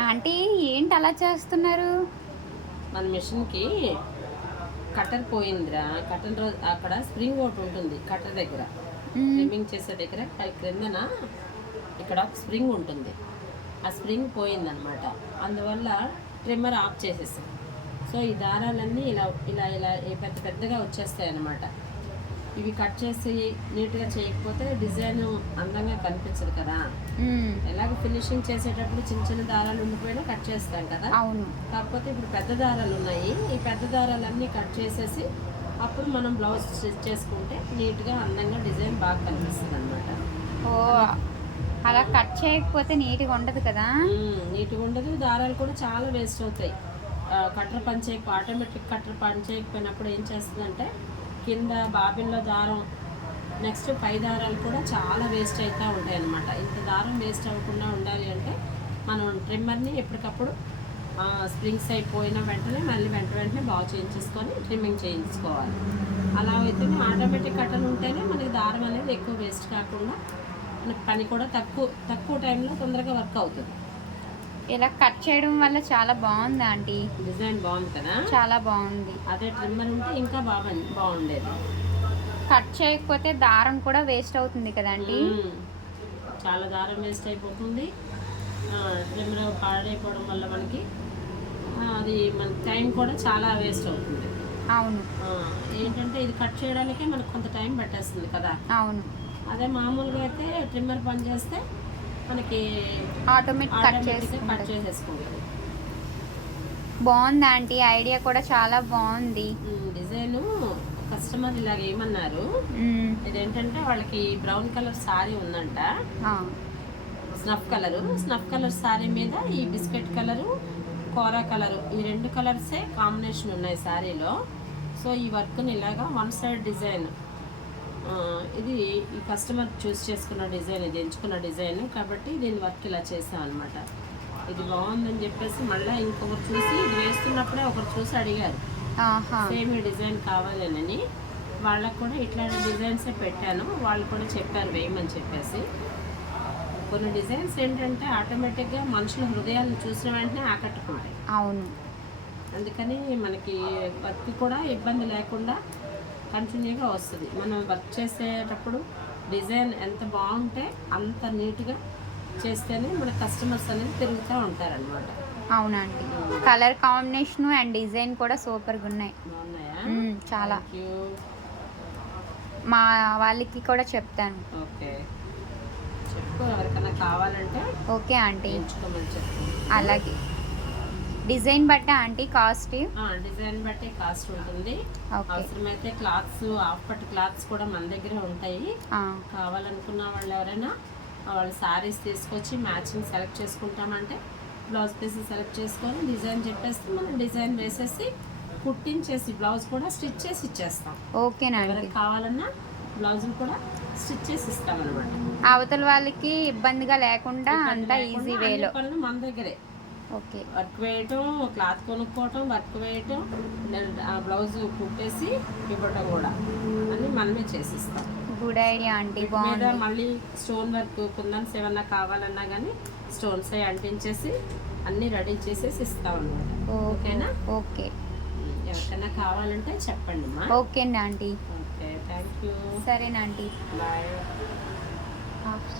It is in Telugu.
ఆంటీ ఏంటి అలా చేస్తున్నారు? మన మిషన్కి కట్టర్ పోయిందిరా. కట్టర్ రోజు అక్కడ స్ప్రింగ్ ఒకటి ఉంటుంది కట్టర్ దగ్గర. మ్మ్. ట్రిమ్మింగ్ చేసే దగ్గర క్రిందన ఇక్కడ ఒక స్ప్రింగ్ ఉంటుంది. ఆ స్ప్రింగ్ పోయిందనమాట. అందువల్ల ట్రిమ్మర్ ఆఫ్ చేసేసాం. సో ఈ దారాలన్నీ ఇలా ఇలా ఇలా పెద్ద పెద్దగా వచ్చేస్తాయి అన్నమాట ఇవి కట్ చేసి నీట్గా చేయకపోతే డిజైన్ అందంగా కనిపించదు కదా. ఎలాగ ఫినిషింగ్ చేసేటప్పుడు చిన్న చిన్న దారాలు ఉండిపోయినా కట్ చేస్తాం కదా. అవును. కాకపోతే ఇప్పుడు పెద్ద దారాలు ఉన్నాయి. ఈ పెద్ద దారాలన్నీ కట్ చేసేసి అప్పుడు మనం బ్లౌజ్ స్టిచ్ చేసుకుంటే నీట్గా అందంగా డిజైన్ బాగా కనిపిస్తుంది అనమాట ఓ అలా కట్ చేయకపోతే నీట్గా ఉండదు కదా? నీట్గా ఉండదు. దారాలు కూడా చాలా వేస్ట్ అవుతాయి. కట్టర్ పని చేయక ఆటోమేటిక్ కట్టర్ పని చేయకపోయినప్పుడు ఏం చేస్తుందంటే కింద బాబిల్లో దారం నెక్స్ట్ పై దారాలు కూడా చాలా వేస్ట్ అవుతూ ఉంటాయి అన్నమాట. ఇంత దారం వేస్ట్ అవ్వకుండా ఉండాలి అంటే మనం ట్రిమ్మర్ని ఎప్పటికప్పుడు స్ప్రింగ్స్ అయిపోయిన వెంటనే మళ్ళీ వెంట వెంటనే బాగు చేయించేసుకొని ట్రిమ్మింగ్ చేయించుకోవాలి. అలా అయితేనే ఆటోమేటిక్ కట్టలు ఉంటేనే మనకి దారం అనేది ఎక్కువ వేస్ట్ కాకుండా మనకి పని కూడా తక్కువ తక్కువ టైంలో తొందరగా వర్క్ అవుతుంది. ఇలా కట్ చేయడం వల్ల చాలా బాగుంది ఆంటీ. డిజైన్ బాగుంది కదా? చాలా బాగుంది. అదే ట్రిమ్మర్ ఉంటే ఇంకా బాగా బాగుండేది. కట్ చేయకపోతే దారం కూడా వేస్ట్ అవుతుంది కదండి. చాలా దారం వేస్ట్ అయిపోతుంది. ట్రిమ్మర్ పాడైపోవడం వల్ల మనకి అది మన టైం కూడా చాలా వేస్ట్ అవుతుంది. అవును. ఏంటంటే ఇది కట్ చేయడానికే మనకు కొంత టైం పట్టేస్తుంది కదా? అవును. అదే మామూలుగా అయితే ట్రిమ్మర్ పని చేస్తే మనకి ఆటోమేటిక్ కట్ చేసుకుంటుంది చేసేసుకుంటుంది బాగుంది ఆంటీ? ఐడియా కూడా చాలా బాగుంది. డిజైన్ కస్టమర్ ఇలాగ ఏమన్నారు. ఇదేంటంటే వాళ్ళకి బ్రౌన్ కలర్ సారీ ఉందంట. Snuff colour. Snuff colour sari మీద ఈ బిస్కెట్ కలరు కోరా కలరు. ఈ రెండు కలర్సే కాంబినేషన్ ఉన్నాయి సారీలో. సో ఈ వర్క్ని ఇలాగా వన్ సైడ్ డిజైన్ ఇది ఈ కస్టమర్ చూస్ చేసుకున్న డిజైన్ ఇది ఎంచుకున్న డిజైన్ కాబట్టి దీని వర్క్ ఇలా చేసాం అనమాట ఇది బాగుందని చెప్పేసి మళ్ళీ ఇంకొకరు చూసి ఇది వేస్తున్నప్పుడే ఒకరు చూసి అడిగారు. సేమ్ డిజైన్ కావాలని వాళ్ళకు కూడా ఇట్లాంటి డిజైన్సే పెట్టాను. వాళ్ళు కూడా చెప్పారు వేయమని చెప్పేసి. కొన్ని డిజైన్స్ ఏంటంటే ఆటోమేటిక్గా మనుషుల హృదయాలను చూసిన వెంటనే ఆకట్టుకుంటాయి. అవును. అందుకని మనకి వర్క్ కూడా ఇబ్బంది లేకుండా కంటిన్యూగా వస్తుంది. మనం వర్క్ చేసేటప్పుడు డిజైన్ ఎంత బాగుంటే అంత నీట్గా చేస్తేనే మన కస్టమర్స్ అనేది పెరుగుతూ ఉంటారనమాట అవునండి. కలర్ కాంబినేషన్ అండ్ డిజైన్ కూడా సూపర్గా ఉన్నాయి. చాలా. మా వాళ్ళకి కూడా చెప్తాను. ఓకే. చెప్పు ఎవరికైనా కావాలంటే ఓకే ఆంటీ. అలాగే. డిజైన్ బట్ట ఆంటీ కాస్ట్? డిజైన్ బట్టి కాస్ట్ ఉంటుంది. అవసరమైతే క్లాత్స్ హాఫ్ పట్టు క్లాత్స్ కూడా మన దగ్గర ఉంటాయి. కావాలనుకున్న వాళ్ళు ఎవరైనా వాళ్ళు శారీస్ తీసుకొచ్చి మ్యాచింగ్ సెలెక్ట్ చేసుకుంటామంటే బ్లౌజ్ పీస్ సెలెక్ట్ చేసుకొని డిజైన్ చెప్పేస్తే మనం డిజైన్ వేసేసి కుట్టించేసి బ్లౌజ్ కూడా స్టిచ్ చేసి ఇచ్చేస్తాం. ఎవరికి కావాలన్నా బ్లౌజులు కూడా స్టిచ్ చేసి ఇస్తాం అనమాట అవతల వాళ్ళకి ఇబ్బందిగా లేకుండా అంతా ఈజీ వేలో మన దగ్గరే. వర్క్ వేయటం క్లాత్ కొనుక్కోవటం వర్క్ వేయటం ఆ బ్లౌజ్ కుట్టేసి ఇవ్వటం కూడా. అన్ని మనమే చేసిస్తాం. గుడ్ ఐడియా మీద బాగుంది. మళ్ళీ స్టోన్ వర్క్ కుందన్స్ ఏమన్నా కావాలన్నా కానీ స్టోన్స్ అవి అంటించేసి అన్ని రెడీ చేసేసి ఇస్తాం అనమాట ఓకేనా? ఓకే. ఎవరికైనా కావాలంటే చెప్పండి అమ్మా okay aunty okay thank you సరేనా ఆంటీ బాయ్